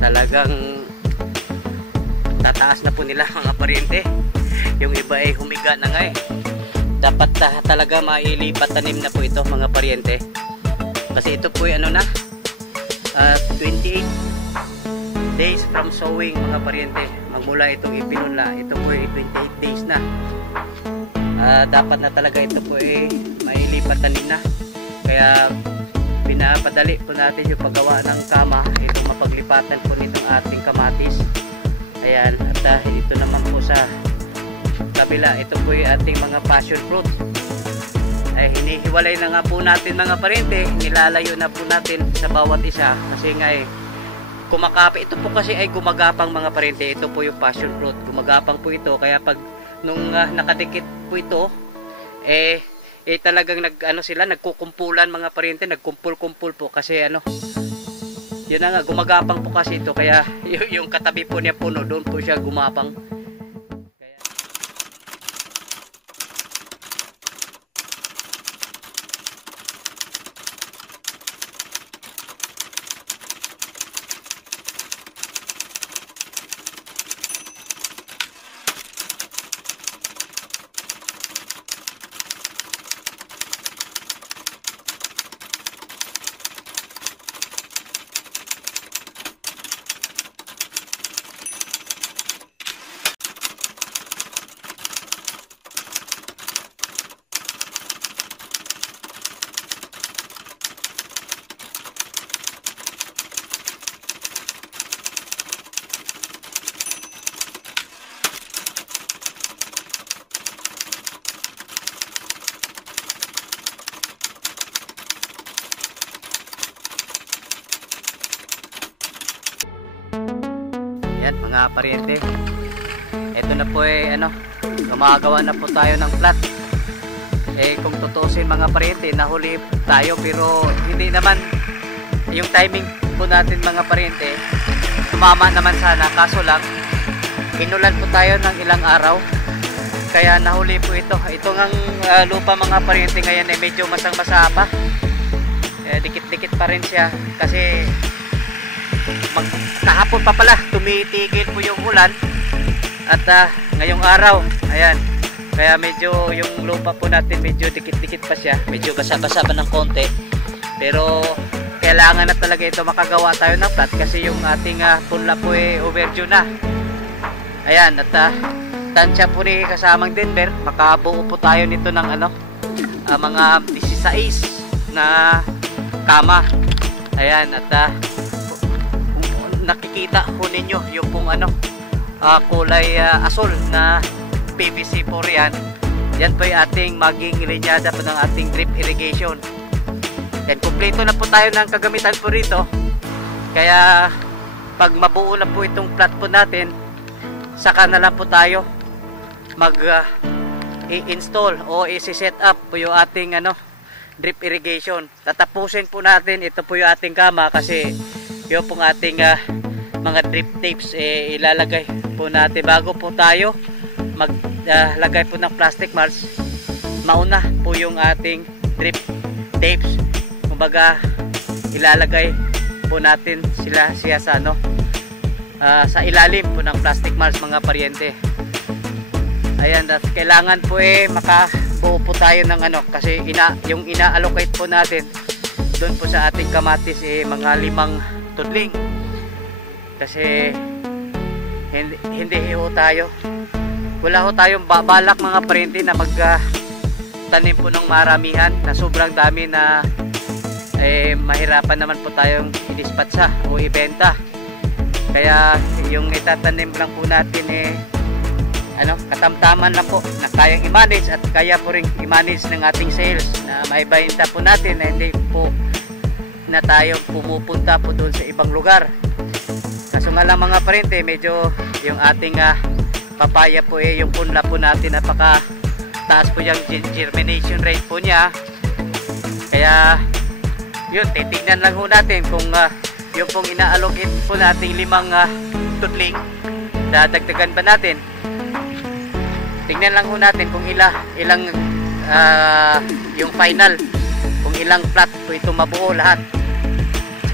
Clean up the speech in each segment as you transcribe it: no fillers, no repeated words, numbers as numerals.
talagang tataas na po nila mga paryente. Yung iba ay humiga na nga eh. Dapat talaga mailipat tanim na po ito mga paryente. Kasi ito po ay ano na 28 days from sowing mga paryente. Magmula itong ipinunla, ito po ay 28 days na. Dapat na talaga ito po ay mailipat tanim na. Kaya pinapadali po natin yung paggawa ng kama, itong mapaglipatan po nitong ating kamatis. Ayan, at ito naman po sa kabila, ito po yung ating mga passion fruit. Ay hinihiwalay na nga po natin mga paryente, nilalayo na po natin sa bawat isa kasi nga eh kumakapi. Ito po kasi ay gumagapang mga paryente. Ito po yung passion fruit, gumagapang po ito. Kaya pag nung nakadikit po ito talagang sila nagkukumpulan mga paryente, nagkumpul-kumpul po kasi yun na nga, gumagapang po kasi ito. Kaya yung katabi po niya puno, doon po siya gumapang. Yan mga paryente, ito na po gumagawa na po tayo ng plat. Kung tutusin mga paryente, nahuli tayo pero hindi naman yung timing po natin mga paryente, tumama naman sana, kaso lang inulan po tayo ng ilang araw kaya nahuli po ito. Ito ngang lupa mga paryente ngayon ay medyo masang-masa pa, dikit-dikit pa rin siya kasi kahapon pa pala tumitigil po yung ulan at ngayong araw, ayan, kaya medyo yung lupa po natin medyo dikit-dikit pa siya, medyo basa-basa pa ng konti, pero kailangan na talaga ito makagawa tayo ng plat kasi yung ating punla po overdue na. Ayan, at tansya po ni kasamang Denver, makabuo po tayo nito ng mga 16 na kama. Ayan, at nakikita po ninyo yung pong kulay asul na PVC po riyan. Yan po yung ating maging linyada po ng ating drip irrigation. Yan, kumpleto na po tayo ng kagamitan po rito. Kaya pag mabuo na po itong plat po natin, saka na lang po tayo mag i-install o i-set up po yung ating drip irrigation. Tatapusin po natin ito po yung ating kama kasi yung pong ating mga drip tapes ilalagay po natin bago po tayo maglagay po ng plastic mulch. Mauna po yung ating drip tapes, kumbaga ilalagay po natin siya sa sa ilalim po ng plastic mulch mga paryente. Ayan, at kailangan po makabuo po tayo ng kasi yung ina-allocate po natin doon po sa ating kamatis mga 5 tudling. Kasi hindi ho tayo, wala ho tayong balak mga paryente na magtanim po ng maramihan na sobrang dami na mahirapan naman po tayong i-dispatcha o ibenta. Kaya yung itatanim lang po natin katamtaman lang po na kayang i-manage at kaya po rin i-manage ng ating sales na maibenta po natin na hindi po na tayo pumupunta po doon sa ibang lugar. Kaso nga lang mga paryente, medyo yung ating papaya po yung punla po natin, napaka taas po yung germination rate po niya. Kaya yun, titignan lang ho natin kung yung pong ina-allocate po natin 5 tudling, dadagdagan ba natin. Tignan lang ho natin kung ilang yung final, kung ilang plat po ito mabuo lahat.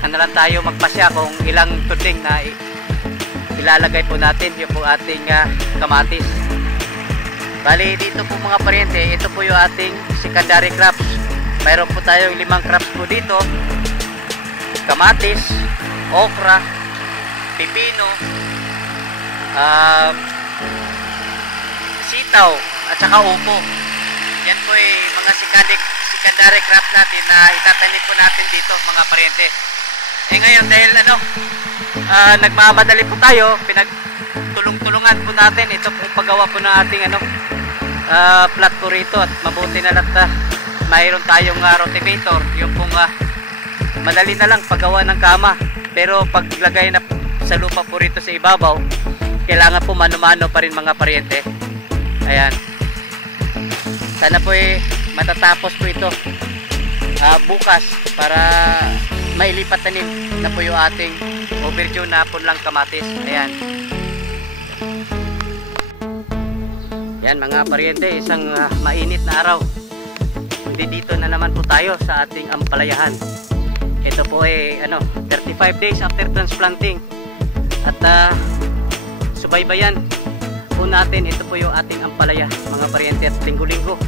ano lang tayo magpasya kung ilang tudling na ilalagay po natin yung po ating kamatis. Bali dito po mga paryente, ito po yung ating secondary crops. Mayroon po tayong 5 crops po dito: kamatis, okra, pipino, sitaw at saka upo. Yan po ay mga secondary crops natin na itatanim po natin dito mga paryente. Ngayon dahil nagmamadali po tayo, pinagtulong-tulungan po natin ito pong paggawa po ng ating plat po rito, at mabuti na lang mayroon tayong rotivator, yung pong madali na lang paggawa ng kama. Pero paglagay na sa lupa po rito sa ibabaw, kailangan po mano-mano pa rin mga paryente. Ayan, sana po matatapos po ito bukas para mailipat tanim na po yung ating overdue na punlang kamatis. Ayan. Yan mga paryente, isang mainit na araw. Dito na naman po tayo sa ating ampalayahan. Ito po ay 35 days after transplanting. At subaybayan po natin, ito po yung ating ampalaya mga paryente, at linggo-linggo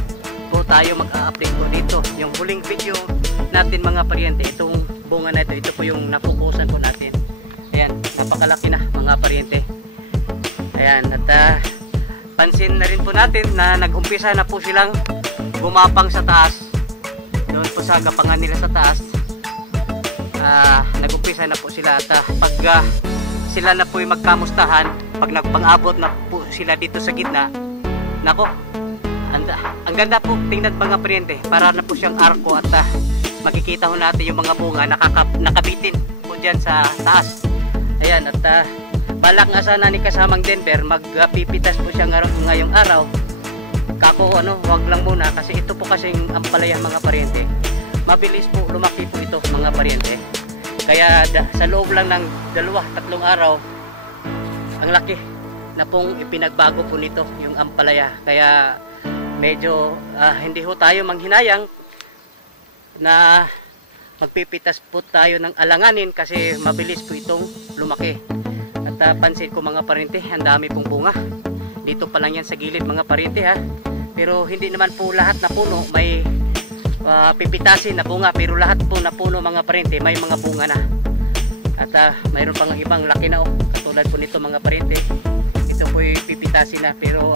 po tayo mag-a-update po dito. Yung huling video natin mga paryente, itong bunga na ito po yung napupusan po natin. Ayan, napakalaki na mga paryente. Ayan, at pansin na rin po natin na nag-umpisa na po silang gumapang sa taas. Doon po sa gapangan nila sa taas, nag-umpisa na po sila. At pag sila na po yung magkamustahan, pag nagpang-abot na po sila dito sa gitna, nako, ang ganda po tingnan mga paryente. Para na po siyang arko, at makikita ho natin yung mga bunga nakabitin po dyan sa taas. Ayan, at balak nga sana ni kasamang Denver, magpipitas po siya ngayong araw. Kako wag lang muna, kasi ito po kasing ampalaya mga paryente, mabilis po lumaki po ito mga paryente. Kaya sa loob lang ng 2-3 araw, ang laki na pong ipinagbago po nito yung ampalaya. Kaya medyo hindi ho tayo manghinayang na magpipitas po tayo ng alanganin, kasi mabilis po itong lumaki. At pansin ko mga paryente, ang dami pong bunga. Dito pa lang yan sa gilid mga paryente ha. Pero hindi naman po lahat na puno may pipitasin na bunga, pero lahat po na puno mga paryente may mga bunga na. At mayroon pang ibang laki na katulad po nito mga paryente. Ito po yung pipitasin na, pero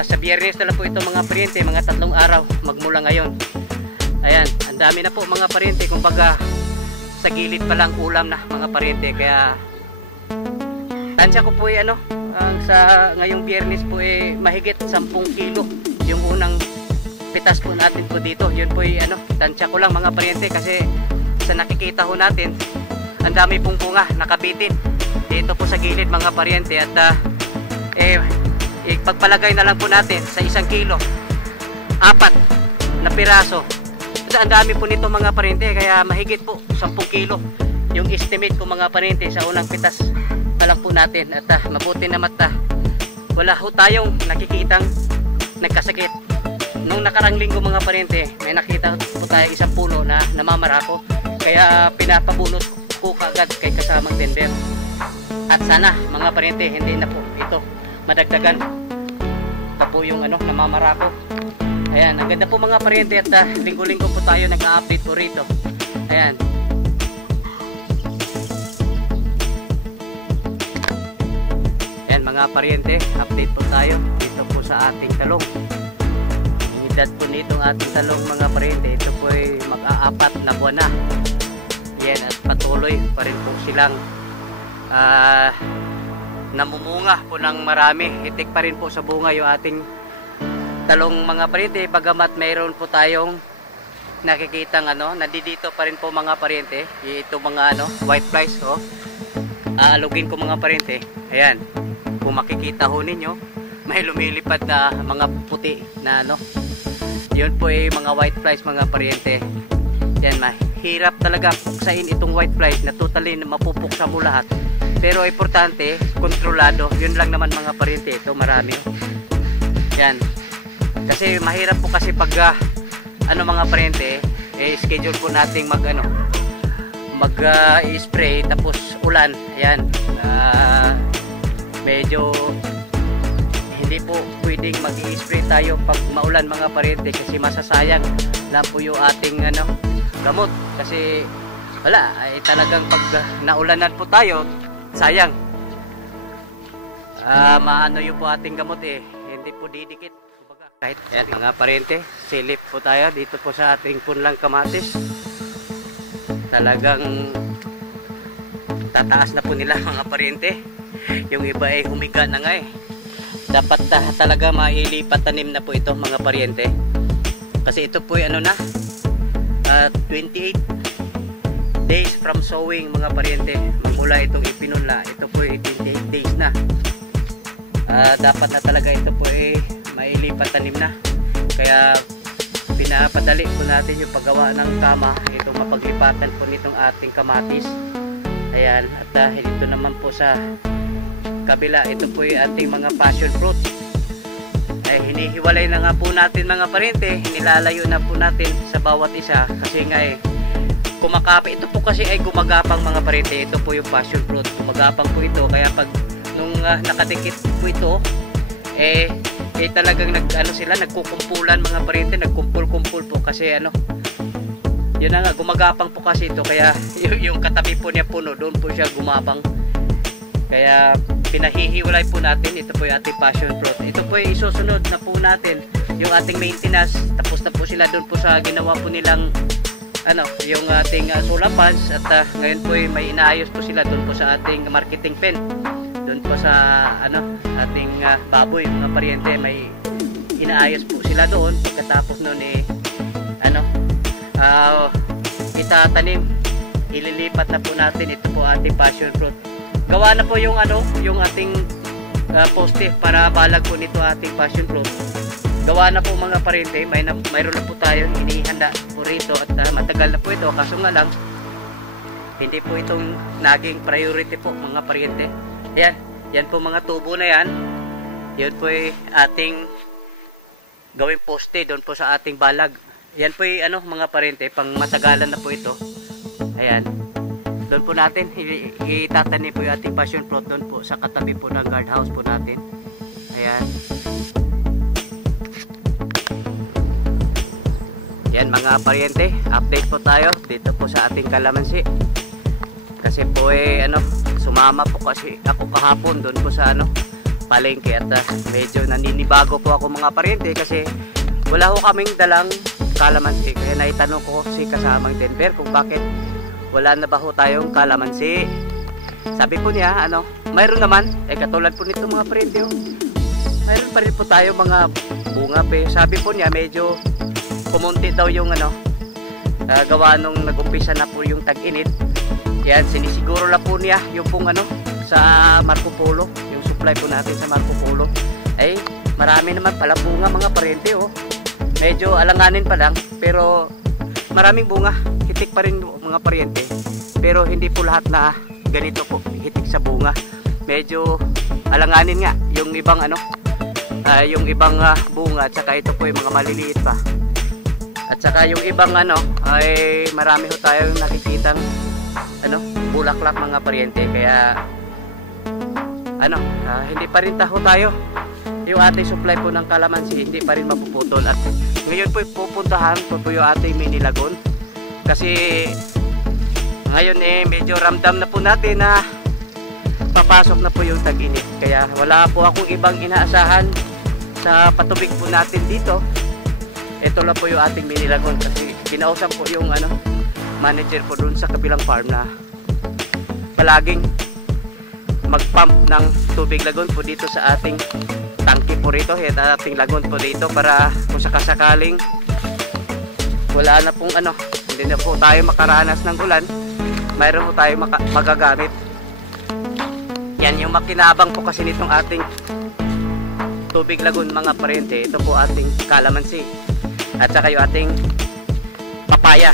sa Biyernes na lang po ito mga paryente, mga 3 araw magmula ngayon. Ayan, ang dami na po mga paryente, kumbaga sa gilid pa lang ulam na mga paryente. Kaya tansya ko po sa ngayong Biyernes po mahigit 10 kilo yung unang pitas po natin po dito. Yun po tansya ko lang mga paryente, kasi sa nakikita ho natin, ang dami pong bunga nakabitin dito po sa gilid mga paryente. At pagpalagay na lang po natin sa 1 kilo, 4 na piraso. Ang dami po nito mga paryente, kaya mahigit po 10 kilo yung estimate ko mga paryente sa unang pitas pa lang po natin. At mabuti na wala ho tayong nakikitang nagkasakit. Nung nakarang linggo mga paryente, may nakita po tayo isang puno na namamarako, kaya pinapabunot ko kaagad kay kasamang Denver. At sana mga paryente, hindi na po ito madagdagan. Ito po yung namamarako. Ayan, ang ganda po mga paryente, at linggo-linggo po tayo nag-update po rito. Ayan. Ayan mga paryente, update po tayo dito po sa ating talong. Ang edad po nitong ating talong mga paryente, ito po ay mag-a-4 na buwan na. Ayan, at patuloy pa rin po silang namumunga po ng marami. Itik pa rin po sa bunga yung ating talong mga paryente, bagamat mayroon po tayong nakikitang nandito pa rin po mga paryente, ito mga white flies. Aalugin ko mga paryente. Ayan, kung makikita ho ninyo, may lumilipad na mga puti na yun po ay mga white flies mga paryente. Yan, mahirap talaga puksain itong white flies na totally mapupuksa mo lahat, pero importante kontrolado. Yun lang naman mga paryente. Ito marami yan, kasi mahirap po kasi pag mga paryente schedule po nating mag-spray tapos ulan, ayan, medyo hindi po pwedeng mag-i-spray tayo pag maulan mga pariente, kasi masasayang lang po yung ating gamot, kasi wala, ay talagang pag naulanan po tayo, sayang, maano yung po ating gamot hindi po didikit. Kahit ayan, mga pariente, silip po tayo dito po sa ating punlang kamatis. Talagang tataas na po nila mga pariente. Yung iba ay humiga na nga Dapat talaga mailipat tanim na po ito mga pariente. Kasi ito po ay 28 days from sowing mga pariente. Mula itong ipinunla, ito po ay 28 days na. Dapat na talaga ito po ay mailipat tanim na. Kaya pinapadali po natin yung paggawa ng kama, itong mapaglipatan po nitong ating kamatis. Ayan, at dahil ito naman po sa kabila, ito po yung ating mga passion fruit. Ay hinihiwalay na nga po natin mga pariente, hinilalayo na po natin sa bawat isa, kasi nga kumakapit. Ito po kasi ay gumagapang mga pariente. Ito po yung passion fruit, gumagapang po ito, kaya pag nung nakadikit po ito talagang nagkukumpulan mga pariente, nagkumpul-kumpul po kasi yun na nga, gumagapang po kasi ito, kaya yung katabi po niya puno, doon po siya gumapang, kaya pinahihiwalay po natin. Ito po yung ating passion fruit. Ito po yung isusunod na po natin, yung ating maintenance. Tapos na po sila doon po sa ginawa po nilang yung ating solar pans, at ngayon po may inaayos po sila doon po sa ating marketing pen, doon po sa ating baboy mga pariente. May inaayos po sila doon. Pagkatapos noon itatanim, ililipat na po natin. Ito po ating passion fruit. Gawa na po yung yung ating poste para balag po nito ating passion fruit. Gawa na po mga pariente. Mayroon na po tayong inihanda po rito, at matagal na po ito, kaso nga lang hindi po itong naging priority po mga pariente. Yan po mga tubo na yan. Yan po ay ating gawing poste doon po sa ating balag. Yan po ay mga pariente, pang matagalan na po ito. Ayan. Doon po natin itatanim po yung ating passion fruit doon po sa katabi po ng guardhouse po natin. Ayan. Yan mga pariente, update po tayo dito po sa ating kalamansi. Kasi po sumama po kasi ako kahapon doon po sa palengke, at medyo naninibago po ako mga pariente, kasi wala ho kaming dalang kalamansi. Kaya naitanong ko si kasamang Denver kung bakit wala na ba ho tayong kalamansi. Sabi po niya mayroon naman, katulad po nito mga pariente, mayroon pa rin po tayo mga bunga pe. Sabi po niya medyo kumunti daw yung gawa nung nag-umpisa na po yung tag-init. Yan, sinisiguro lang po niya yung pong sa Marco Polo, yung supply po natin sa Marco Polo. Ay marami naman pala bunga mga pariente. Medyo alanganin pa lang, pero maraming bunga, hitik pa rin mga pariente. Pero hindi po lahat na ganito po, hitik sa bunga. Medyo alanganin nga yung ibang yung ibang bunga, at saka ito po yung mga maliliit pa. At saka yung ibang ay marami ho tayong nakikitang bulaklak mga pariente. Kaya hindi pa rin tayo yung ating supply po ng kalamansi, hindi pa rin mapuputol. At ngayon po pupuntahan po yung ating mini lagon, kasi ngayon medyo ramdam na po natin na papasok na po yung tag-init. Kaya wala po akong ibang inaasahan sa patubig po natin dito. Ito lang po yung ating mini lagon, kasi kinausap po yung manager po dun sa kabilang farm na palaging mag-pump ng tubig lagon po dito sa ating tangke po rito, at ating lagon po dito, para kung sakasakaling wala na pong hindi na po tayo makaranas ng ulan, mayroon po tayo magagamit. Yan yung makinabang po kasi nitong ating tubig lagon mga pariente. Ito po ating kalamansi, at saka yung ating papaya.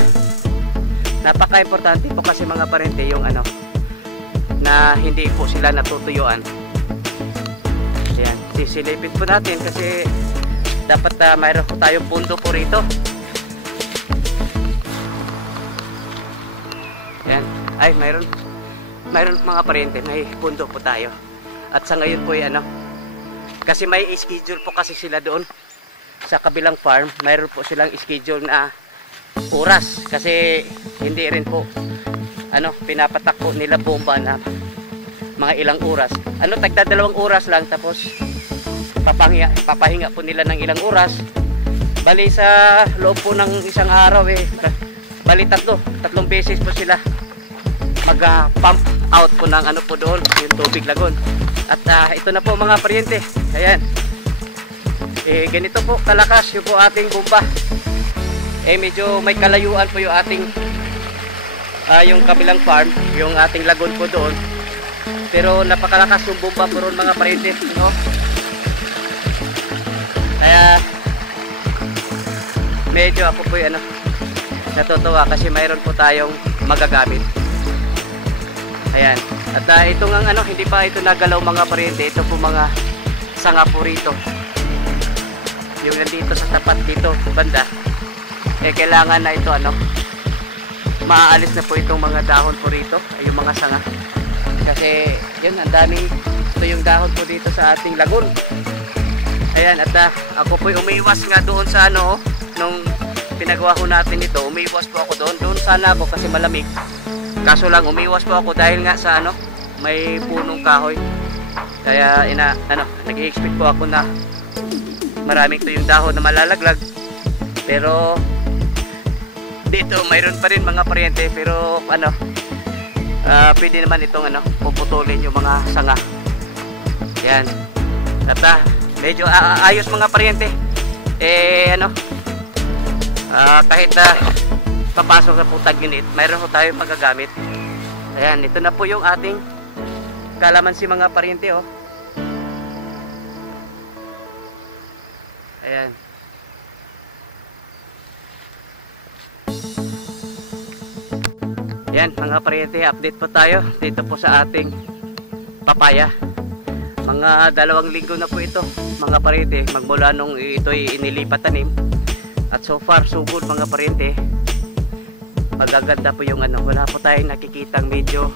Napaka-importante po kasi mga pariente yung na hindi po sila natutuyuan. Ayan, sisilipin po natin, kasi dapat mayroon po tayong pundo po rito. Ayan. Ay, mayroon mga paryente, may pundo po tayo. At sa ngayon po ay kasi may schedule po kasi sila doon sa kabilang farm. Mayroon po silang schedule na oras. Kasi hindi rin po pinapatak po nila bomba na mga ilang oras. Tagda 2 oras lang, tapos papahinga po nila ng ilang oras. Bali sa loob po ng isang araw bali tatlong beses po sila mag-pump out po ng po doon, yung tubig lagon. At ito na po mga paryente. Ayan. Ganito po kalakas yung po ating bomba. Medyo may kalayuan po yung ating yung kabilang farm, yung ating lagon po doon. Pero napakalakas yung bomba po ron mga paryente, no? Kaya medyo ako po natutuwa kasi mayroon po tayong magagamit. Ayan. At ito nga hindi pa ito nagalaw mga paryente. Ito po mga sanga po rito. Yung nandito sa tapat dito banda. Kailangan na ito maaalis na po itong mga dahon po rito, yung mga sanga. Kasi yun, ang daming ito yung dahon po dito sa ating lagon. Ayan, at ako po umiwas nga doon sa nung pinagawa ko natin ito, umiwas po ako doon sana ako kasi malamig. Kaso lang umiwas po ako dahil nga sa may punong kahoy. Kaya nag-i-expect po ako na maraming to yung dahon na malalaglag. Pero dito mayroon pa rin mga paryente, pero pwede naman itong puputulin yung mga sanga. Yan. At medyo ayos mga paryente. Kahit papasok sa putag unit, mayroon po tayo magagamit. Ayan, ito na po yung ating kalamansi mga paryente, oh. Ayan. Ayan mga paryente, update po tayo dito po sa ating papaya. Mga 2 linggo na po ito mga paryente, magmula nung ito'y inilipat tanim. At so far so good mga paryente. Magaganda po yung wala po tayong nakikitang medyo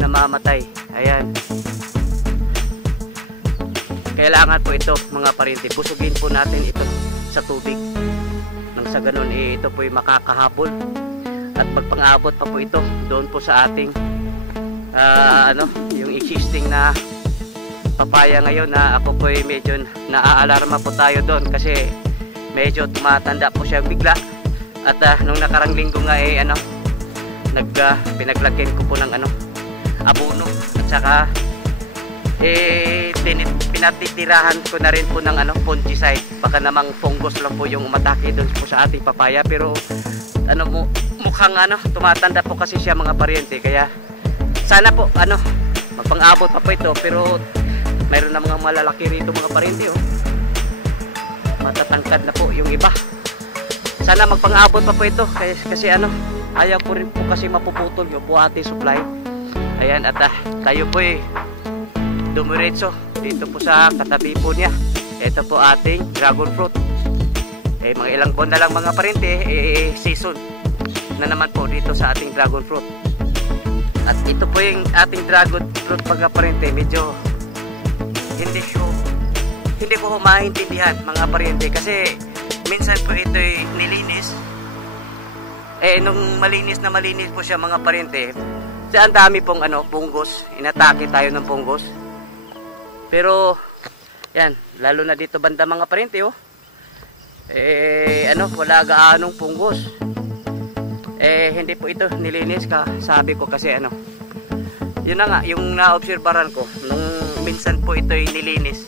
namamatay. Ayan. Kailangan po ito mga paryente, busugin po natin ito sa tubig. Nang sa ganun ito po makakahabol at magpang-abot pa po ito doon po sa ating yung existing na papaya ngayon, na ako po medyo naaalarma po tayo doon kasi medyo tumatanda po siya bigla. At nung nakarang linggo nga pinaglagyan ko po ng abono at saka pinatitirahan ko na rin po ng fungicide. Baka namang fungus lang po yung umatake doon po sa ating papaya, pero mukhang tumatanda po kasi siya mga paryente. Kaya sana po magpang-abot pa po ito, pero mayroon na mga malalaki rito mga paryente, oh. Matatangkad na po yung iba. Sana magpang-abot pa po ito kasi ayaw ko rin po kasi mapuputol yung buhati supply. Ayan, at tayo po dumiretso dito po sa katabi po niya. Ito po ating dragon fruit. Mga ilang buwan na lang mga paryente, season na naman po dito sa ating dragon fruit. At ito po yung ating dragon fruit mga paryente, medyo hindi ko maintindihan mga paryente kasi minsan po ito'y nilinis. Nung malinis po siya mga paryente, ang dami pong punggos, inatake tayo ng punggos. Pero yan, lalo na dito banda mga paryente, oh. Wala gaanong punggos. Hindi po ito nilinis sabi ko kasi yun na nga yung naobserbaran ko nung minsan po ito'y nilinis.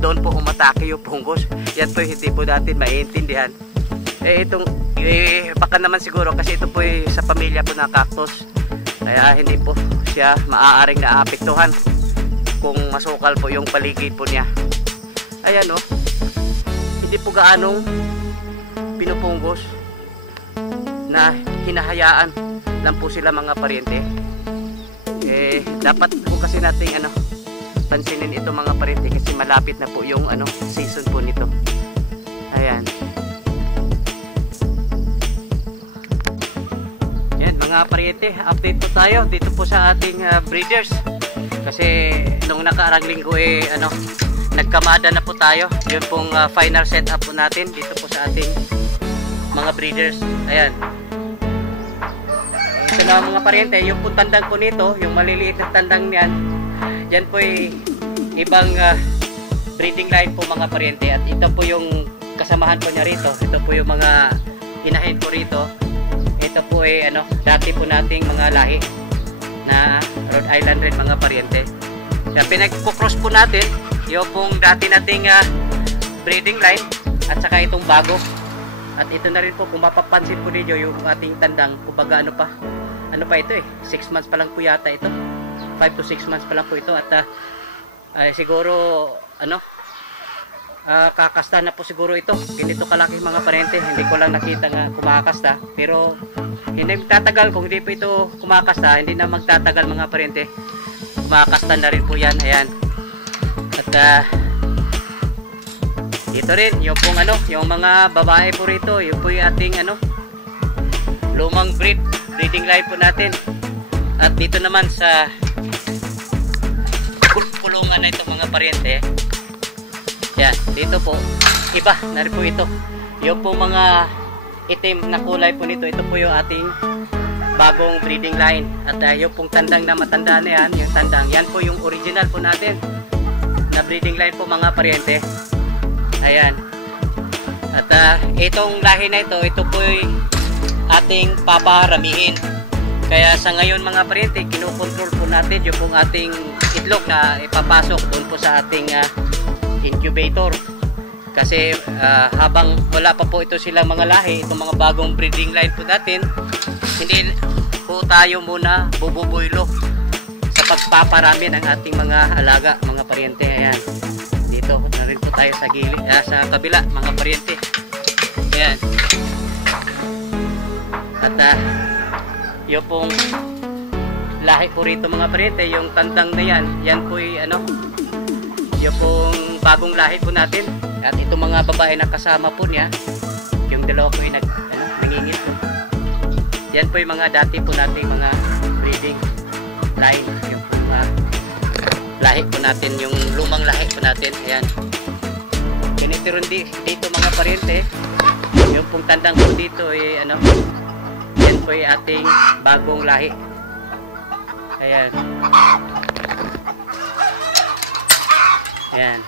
Doon po umatake yung punggos. Yan po hindi po natin maintindihan. Baka naman siguro kasi ito po sa pamilya po na cactus. Kaya hindi po siya maaaring naapektuhan kung masukal po yung paligid po niya. Ayan, oh. Hindi po gaanong pinupunggos, na hinahayaan lang po sila mga paryente. Dapat po kasi nating pansinin ito mga paryente kasi malapit na po yung season po nito. Ayan. mga pariente, update po tayo dito po sa ating breeders. Kasi nung nakaraang linggo nagkamada na po tayo. Yun pong final setup po natin dito po sa ating mga breeders. Ayan. Ito na mga pariente, yung po tandang po nito, yung maliliit na tandang niyan, yan po ay ibang breeding line po mga pariente. At ito po yung kasamahan po niya rito. Ito po yung mga inahin po rito. Ito po ay dati po nating mga lahi na Rhode Island Red mga pariente. Kaya pinag-cross po natin yung pong dati nating breeding line at saka itong bago. At ito na rin po, kung mapapansin po ninyo yung ating tandang, kumbaga ano pa ito 6 months pa lang po yata ito. 5 to 6 months pa lang po ito. At siguro kakasta na po siguro ito. Ganito kalaki mga parente. Hindi ko lang nakita nga kumakasta. Pero hindi magtatagal. Kung hindi po ito kumakasta, hindi na magtatagal mga parente. Kumakasta na rin po yan. Ayan. At dito rin yung pong yung mga babae po rito. Yung po yung ating lumang breeding line po natin. At dito naman sa kulungan na ito mga parente. Yan, dito po, iba na rin po ito. Yung po mga itim na kulay po nito, ito po yung ating bagong breeding line. At yung pong tandang na matanda na yan, yung tandang, yan po yung original po natin na breeding line po mga pariente. Ayan. At itong lahi na ito po yung ating paparamihin. Kaya sa ngayon mga pariente, kinokontrol po natin yung pong ating itlog na ipapasok doon po sa ating incubator. Kasi habang wala pa po ito silang mga lahi, itong mga bagong breeding line po natin, hindi po tayo muna bububuylo sa pagpaparami ng ating mga alaga mga pariente. Ayan, dito na rin po tayo sa gilid, sa kabila mga pariente. Ayan. At yung pong lahi po rito mga pariente, yung tandang na yan po ay yung pong bagong lahi po natin. At itong mga babae na kasama po niya, yung dalawa po ay nangingit po. Yan po yung mga dati po nating mga breeding line. Yung pong lahi po natin, yung lumang lahi po natin. Ayan. Ganito rin dito mga pariente. Yung pong tandang po dito ay yan po ay ating bagong lahi. Ayan. Ayan.